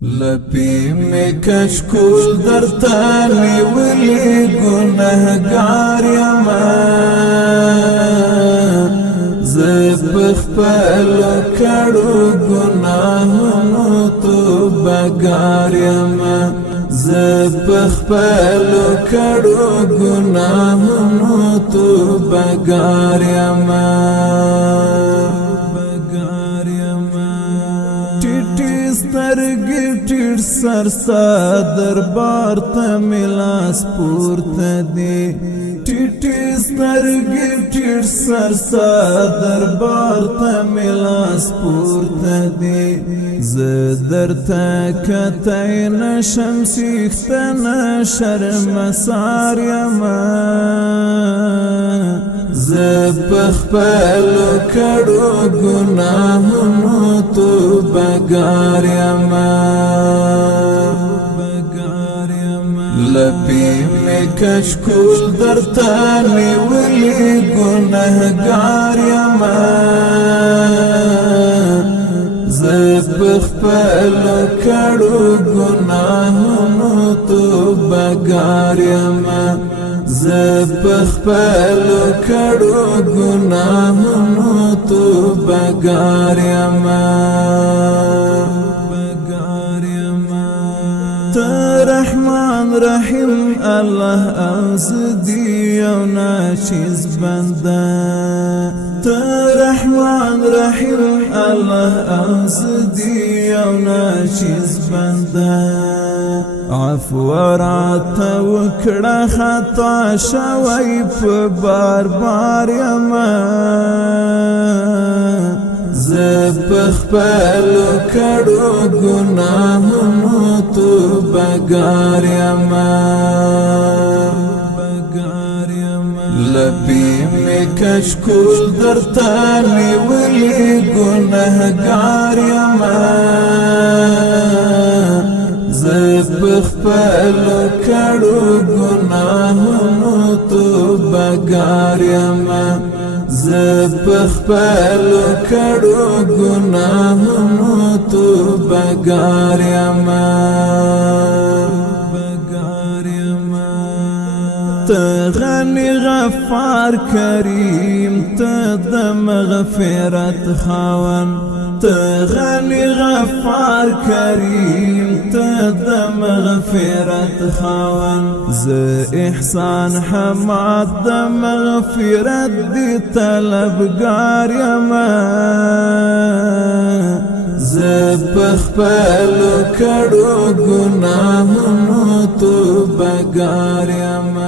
لپی میں کشکول در تالی ولی گناہگار یما زبخ پلو کڑو گناہنو تو بگار یما زبخ پلو کڑو گناہنو تو بگار یما سترگی ٹیڑ سرسا دربار تا ملاس پورتا دی ٹیٹی سترگی ٹیڑ سرسا دربار تا ملاس پورتا دی زدر تا کتین شمسیختن شرم سار یما زبخ پلو کڑو گناہنو تو بگار یما لپی میں کشکول در تالی ولی گناہگار یما زبخ پلو کڑو گناہنو تو بگار یما زبخ پلو کڑو گناہنو تو بگار یما رحمان رحیم اللہ ازدی او ناچیز بندہ رحمان رحیم اللہ ازدی او ناچیز بندہ عفو رات وکڑا خطا شوی پا بار بار یما زبخ پلو کڑو گناہنو تو بگار یما لپی میں کشکول در تالی ولی گناہگار یما زبخ پلو کڑو گناہنو تو بگار یما زبخ پلو کڑو گناہنو تو بگار یما غنی غفار کریم تا مغفرت خاون غنی غفار کریم تا مغفرت خاون ز احسان حماد دا مغفرت دی طلبگار یما زبخ پلو کڑو گناہنو تو بگار یما